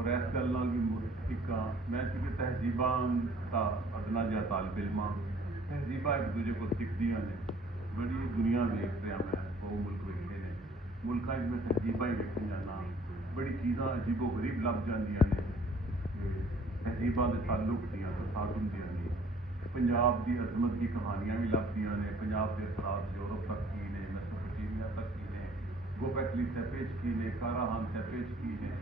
اور اس اللہ کی مرتقہ میں تہذیبہ تا ادنا جا طالب علم ہاں، تہذیبہ ایک کو نے بڑی دنیا دیکھ رہا میں وہ ملک ویٹے ہیں ملکوں میں تہذیبہ ہی دیکھیں جانا بڑی چیزیں عجیب و غریب لب تہذیبہ دے تعلق دیا کا دیا نے پنجاب دی عظمت کی کہانیاں بھی دیا نے پنجاب کے اثرات یورپ تک کی نے مصر تک کی نے گوپیکلی سیپیج کی نے کارا ہان سیپیج کی نے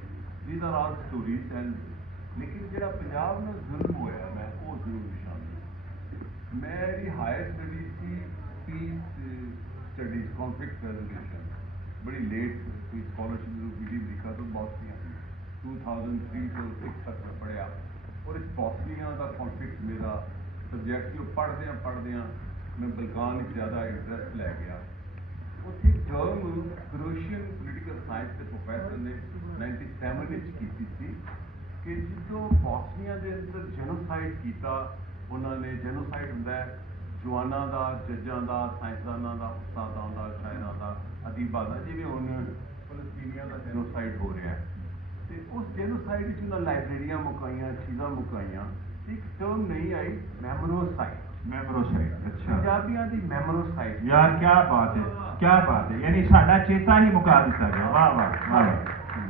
these are all stories and ਲੇਕਿਨ ਜਿਹੜਾ ਪੰਜਾਬ ਨੂੰ ਜ਼ੁਲਮ ਹੋਇਆ ਮੈਂ ਉਹ ਜ਼ਰੂਰ ਸ਼ਾਮਿਲ ਮੇਰੀ ਹਾਇਰ ਸਟੱਡੀ ਸੀ ਪੀਸ ਸਟੱਡੀ ਕੰਫਲਿਕਟ ਰੈਜ਼ੋਲੂਸ਼ਨ ਬੜੀ ਲੇਟ ਸੀ ਸਕਾਲਰਸ਼ਿਪ ਨੂੰ ਵੀਡੀ ਲਿਖਾ ਤੋਂ ਬਹੁਤ ਸੀ 2003 ਤੋਂ 6 ਤੱਕ ਮੈਂ ਪੜਿਆ ਔਰ ਇਸ ਪੌਸਲੀਆਂ ਦਾ ਕੰਫਲਿਕਟ ਮੇਰਾ ਸਬਜੈਕਟ ਜੋ ਪੜਦੇ ਆ ਪੜਦੇ ਆ ਮੈਂ ਬਲਕਾਨ ਵਿੱਚ ਜ਼ਿਆਦਾ ਇੰਟਰਸਟ ਲੈ ਗਿਆ ਉੱਥੇ ਜਵਾਹਰ ਗੁਰੂ ਕਰੋਸ਼ੀਅਨ ਪੋਲੀਟੀਕਲ ਸਾਇੰਸ ਦੇ ਪ੍ਰੋਫੈਸਰ ਨੇ 97 ਵਿੱਚ ਕੀਤੀ ਸੀ ਕਿ ਜਦੋਂ ਬੋਸਨੀਆ ਦੇ ਅੰਦਰ ਜੈਨੋਸਾਈਡ ਕੀਤਾ ਉਹਨਾਂ ਨੇ ਜੈਨੋਸਾਈਡ ਹੁੰਦਾ ਜਵਾਨਾਂ ਦਾ ਜੱਜਾਂ ਦਾ ਸਾਇੰਸਦਾਨਾਂ ਦਾ ਉਸਤਾਦਾਂ ਦਾ ਸ਼ਾਇਰਾਂ ਦਾ ਅਦੀਬਾਂ ਦਾ ਜਿਵੇਂ ਹੁਣ ਫਲਸਤੀਨੀਆਂ ਦਾ ਜੈਨੋਸਾਈਡ ਹੋ ਰਿਹਾ ਹੈ ਤੇ ਉਸ ਜੈਨੋਸਾਈਡ ਵਿੱਚ ਉਹਨਾਂ ਲਾਇਬ੍ਰੇਰੀਆਂ ਮੁਕਾਈਆਂ ਚੀਜ਼ਾਂ ਮੁਕਾਈਆਂ ਇੱਕ ਟਰਮ ਨਹੀਂ ਆਈ ਮੈਮਰੋਸਾਈਡ ਮੈਮੋਰੋਸਾਈਟ ਅੱਛਾ ਪੰਜਾਬੀਆਂ ਦੀ ਮੈਮੋਰੋਸਾਈਟ ਯਾਰ ਕੀ ਬਾਤ ਹੈ ਕੀ ਬਾਤ ਹੈ ਯਾਨੀ ਸਾਡਾ ਚੇਤਾ ਹੀ ਮੁਕਾ ਦਿੱਤਾ ਗਿਆ ਵਾਹ ਵਾਹ ਵਾਹ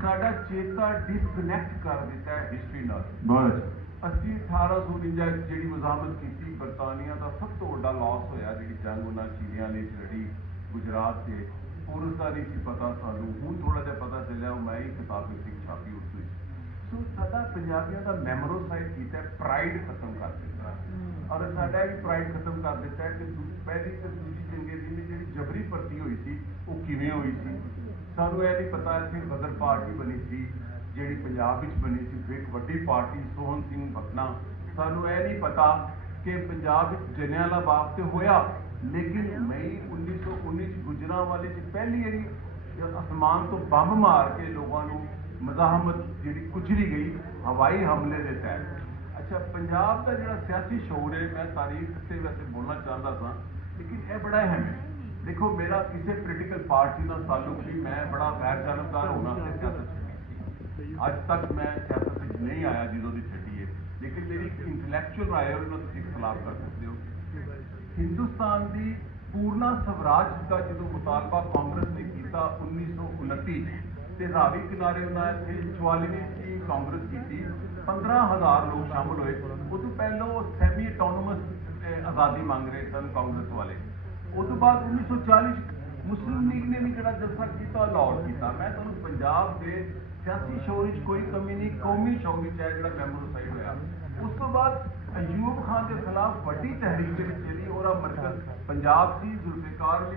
ਸਾਡਾ ਚੇਤਾ ਡਿਸਕਨੈਕਟ ਕਰ ਦਿੱਤਾ ਹੈ ਹਿਸਟਰੀ ਨਾਲ ਬਹੁਤ ਅਸੀਂ 1849 ਜਿਹੜੀ ਮਜ਼ਾਮਤ ਕੀਤੀ ਬਰਤਾਨੀਆ ਦਾ ਸਭ ਤੋਂ ਵੱਡਾ ਲਾਸ ਹੋਇਆ ਜਿਹੜੀ ਜੰਗ ਉਹਨਾਂ ਚੀਨੀਆਂ ਨੇ ਲੜੀ ਗੁਜਰਾਤ ਤੇ ਪੁਰਸ ਦਾ ਨਹੀਂ ਸੀ ਪਤਾ ਸਾਨੂੰ ਹੁਣ ਥੋੜਾ ਜਿਹਾ ਪਤਾ ਚੱਲਿਆ ਉਹ ਮੈਂ ਹੀ ਕਿਤਾਬ ਵਿੱਚ ਛਾਪੀ ਉਸ ਵਿੱਚ ਸੋ ਸਾਡਾ ਪੰਜਾਬੀਆਂ ਦਾ ਮੈਮੋਰੋਸਾਈਡ ਕੀਤਾ ਪ੍ਰਾਈਡ ਖਤਮ ਕਰ ਦਿੱਤਾ ਔਰ ਸਾਡਾ ਵੀ ਪ੍ਰਾਈਡ ਖਤਮ ਕਰ ਦਿੱਤਾ ਕਿ ਪਹਿਲੀ ਤੇ ਦੂਜੀ ਜ਼ਿੰਦਗੀ ਦੀ ਜਿਹੜੀ ਜਬਰੀ ਭਰਤੀ ਹੋਈ ਸੀ ਉਹ ਕਿਵੇਂ ਹੋਈ ਸੀ ਸਾਨੂੰ ਇਹ ਨਹੀਂ ਪਤਾ ਕਿ ਬਦਲ ਪਾਰਟੀ ਬਣੀ ਸੀ ਜਿਹੜੀ ਪੰਜਾਬ ਵਿੱਚ ਬਣੀ ਸੀ ਇੱਕ ਵੱਡੀ ਪਾਰਟੀ ਸੋਹਨ ਸਿੰਘ ਬਖਨਾ ਸਾਨੂੰ ਇਹ ਨਹੀਂ ਪਤਾ ਕਿ ਪੰਜਾਬ ਵਿੱਚ ਦਾ ਬਾਪ ਤੇ ਹੋਇਆ ਲੇਕਿਨ ਮਈ 1919 ਗੁਜਰਾਵਾਲੇ ਚ ਪਹਿਲੀ ਵਾਰੀ ਅਸਮਾਨ ਤੋਂ ਬੰਬ ਮਾਰ ਕੇ ਲੋਕਾਂ ਨੂੰ ਮਜ਼ਾਹਮਤ ਜਿਹੜੀ ਕੁਚਲੀ ਗਈ ਹਵਾਈ ਹਮਲੇ ਦੇ ਤਹਿਤ ਅੱਛਾ ਪੰਜਾਬ ਦਾ ਜਿਹੜਾ ਸਿਆਸੀ ਸ਼ੋਰ ਹੈ ਮੈਂ ਤਾਰੀਖ ਤੇ ਵੈਸੇ ਬੋਲਣਾ ਚਾਹੁੰਦਾ ਸਾਂ ਲੇਕਿਨ ਇਹ ਬੜਾ ਹੈ ਦੇਖੋ ਮੇਰਾ ਕਿਸੇ ਪੋਲੀਟੀਕਲ ਪਾਰਟੀ ਨਾਲ ਤਾਲੁਕ ਨਹੀਂ ਮੈਂ ਬੜਾ ਗੈਰ ਜਾਣਕਾਰ ਹੋਣਾ ਤੇ ਸਿਆਸਤ ਅੱਜ ਤੱਕ ਮੈਂ ਸਿਆਸਤ ਵਿੱਚ ਨਹੀਂ ਆਇਆ ਜਦੋਂ ਦੀ ਛੱਡੀ ਹੈ ਲੇਕਿਨ ਮੇਰੀ ਇੰਟੈਲੈਕਚੁਅਲ ਰਾਏ ਉਹਨਾਂ ਤੁਸੀਂ ਖਿਲਾਫ ਕਰ ਸਕਦੇ ਹੋ ਹਿੰਦੁਸਤਾਨ ਦੀ ਪੂਰਨਾ ਸਵਰਾਜ ਦਾ ਜਦੋਂ ਮੁਤਾਲਬਾ ਕਾਂਗਰਸ ਨੇ ਕੀਤਾ 1929 ਵਿੱਚ ਤੇ ਰਾਵੀ ਕਿਨਾਰੇ ਉਹਨਾਂ ਇੱਥੇ 44ਵੀਂ ਦੀ ਕਾਂਗਰਸ ਕੀਤੀ 15000 ਲੋਕ ਸ਼ਾਮਲ ਹੋਏ ਉਸ ਤੋਂ ਪਹਿਲਾਂ ਸੈਮੀ ਆਟੋਨੋਮਸ ਆਜ਼ਾਦੀ ਮੰਗ ਰਹੇ ਸਨ ਕਾਂਗਰਸ ਵਾਲੇ ਉਸ ਤੋਂ ਬਾਅਦ 1940 ਮੁਸਲਿਮ ਲੀਗ ਨੇ ਵੀ ਜਿਹੜਾ ਜਲਸਾ ਕੀਤਾ ਲਾਹੌਰ ਕੀਤਾ ਮੈਂ ਤੁਹਾਨੂੰ ਪੰਜਾਬ ਦੇ ਸਿਆਸੀ ਸ਼ੋਰ ਵਿੱਚ ਕੋਈ ਕਮੀ ਨਹੀਂ ਕੌਮੀ ਸ਼ੋਰ ਵਿੱਚ ਹੈ ਜਿਹੜਾ ਮੈਂਬਰ ਸਾਈਡ ਹੋਇਆ ਉਸ ਤੋਂ ਬਾਅਦ ਅਯੂਬ ਖਾਨ ਦੇ ਖਿਲਾਫ ਵੱਡੀ ਤਹਿਰੀਕ ਜਿਹੜੀ ਚੱਲੀ ਉਹਦਾ ਮਰਕਜ਼ ਪੰਜਾਬ ਸੀ ਜ਼ੁਲਫਿਕਾਰ ਅਲੀ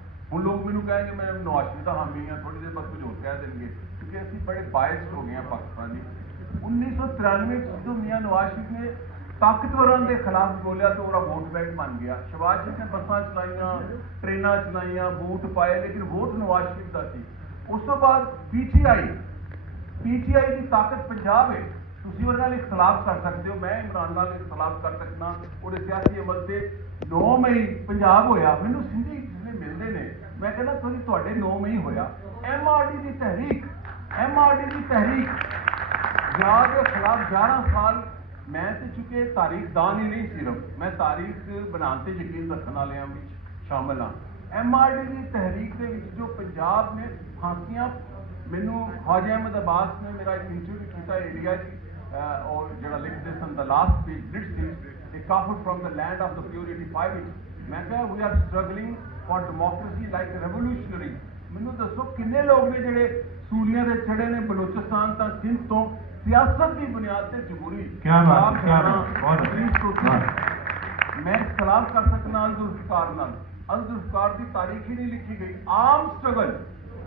ਹੁਣ ਲੋਕ ਮੈਨੂੰ ਕਹਿੰਗੇ ਮੈਂ ਨੌਸ਼ੀ ਦਾ ਹਾਮੀ ਆ ਥੋੜੀ ਦੇਰ ਬਾਅਦ ਕੁਝ ਹੋਰ ਕਹਿ ਦੇਣਗੇ ਕਿਉਂਕਿ ਅਸੀਂ ਬੜੇ ਬਾਇਸਡ ਹੋ ਗਏ ਆ ਪਾਕਿਸਤਾਨੀ 1993 ਵਿੱਚ ਜਦੋਂ ਮੀਆਂ ਨਵਾਜ਼ ਸ਼ਰੀਫ ਨੇ ਤਾਕਤਵਰਾਂ ਦੇ ਖਿਲਾਫ ਬੋਲਿਆ ਤਾਂ ਉਹਦਾ ਵੋਟ ਬੈਂਕ ਬਣ ਗਿਆ ਸ਼ਵਾਜ ਜੀ ਨੇ ਬੱਸਾਂ ਚਲਾਈਆਂ ਟ੍ਰੇਨਾਂ ਚਲਾਈਆਂ ਬੂਟ ਪਾਏ ਲੇਕਿਨ ਵੋਟ ਨਵਾਜ਼ ਸ਼ਰੀਫ ਦਾ ਸੀ ਉਸ ਤੋਂ ਬਾਅਦ ਪੀਟੀਆਈ ਪੀਟੀਆਈ ਦੀ ਤਾਕਤ ਪੰਜਾਬ ਹੈ ਤੁਸੀਂ ਉਹਨਾਂ ਲਈ ਖਿਲਾਫ ਕਰ ਸਕਦੇ ਹੋ ਮੈਂ ਇਮਰਾਨ ਦੇ ਖਿਲਾਫ ਕਰ ਸਕਦਾ ਉਹਦੇ ਸਿਆਸੀ ਅਮਲ ਤੇ 9 ਮਈ ਪੰਜਾਬ ਹੋਇਆ ਮੈਨੂੰ ਸਿੰਧੀ ਮੈਂ ਕਹਿੰਦਾ ਸੋਰੀ ਤੁਹਾਡੇ 9 ਹੀ ਹੋਇਆ ਐਮਆਰਡੀ ਦੀ ਤਹਿਰੀਕ ਐਮਆਰਡੀ ਦੀ ਤਹਿਰੀਕ ਜਾਂ ਦੇ ਖਿਲਾਫ 11 ਸਾਲ ਮੈਂ ਤੇ ਚੁਕੇ ਤਾਰੀਖਦਾਨ ਹੀ ਨਹੀਂ ਸਿਰਫ ਮੈਂ ਤਾਰੀਖ ਬਣਾਉਣ ਤੇ ਯਕੀਨ ਰੱਖਣ ਵਾਲਿਆਂ ਵਿੱਚ ਸ਼ਾਮਲ ਹਾਂ ਐਮਆਰਡੀ ਦੀ ਤਹਿਰੀਕ ਦੇ ਵਿੱਚ ਜੋ ਪੰਜਾਬ ਨੇ ਫਾਂਸੀਆਂ ਮੈਨੂੰ ਹਾਜੀ ਅਹਿਮਦ ਅਬਾਸ ਨੇ ਮੇਰਾ ਇੱਕ ਇੰਟਰਵਿਊ ਕੀਤਾ ਇੰਡੀਆ ਜੀ ਔਰ ਜਿਹੜਾ ਲਿਖਦੇ ਸਨ ਦਾ ਲਾਸਟ ਪੇਜ ਲਿਟ ਸੀ ਕਾਫਰ ਫਰਮ ਦਾ land of the purity 5 inch ਮੈਂ ਕਿਹਾ we are struggling for democracy like revolutionary ਮੈਨੂੰ ਦੱਸੋ ਕਿੰਨੇ ਲੋਕ ਨੇ ਜਿਹੜੇ ਸੂਨੀਆਂ ਦੇ ਛੜੇ ਨੇ ਬਲੋਚਿਸਤਾਨ ਤਾਂ ਸਿੰਧ ਤੋਂ ਸਿਆਸਤ ਦੀ ਬੁਨਿਆਦ ਤੇ ਜਮਹੂਰੀ ਕੀ ਬਾਤ ਕੀ ਬਾਤ ਬਹੁਤ ਅੱਛੀ ਮੈਂ ਖਲਾਫ ਕਰ ਸਕਣਾ ਅੰਦੁਲਫਕਾਰ ਨਾਲ ਅੰਦੁਲਫਕਾਰ ਦੀ ਤਾਰੀਖ ਹੀ ਨਹੀਂ ਲਿਖੀ ਗਈ ਆਮ ਸਟਰਗਲ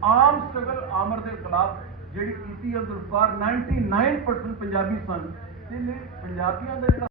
ਆਮ ਸਟਰਗਲ ਆਮਰ ਦੇ ਖਿਲਾਫ ਜਿਹੜੀ ਕੀਤੀ ਅੰਦੁਲਫਕਾਰ 99% ਪੰਜਾਬੀ ਸਨ ਤੇ ਪੰਜਾਬੀਆਂ ਦਾ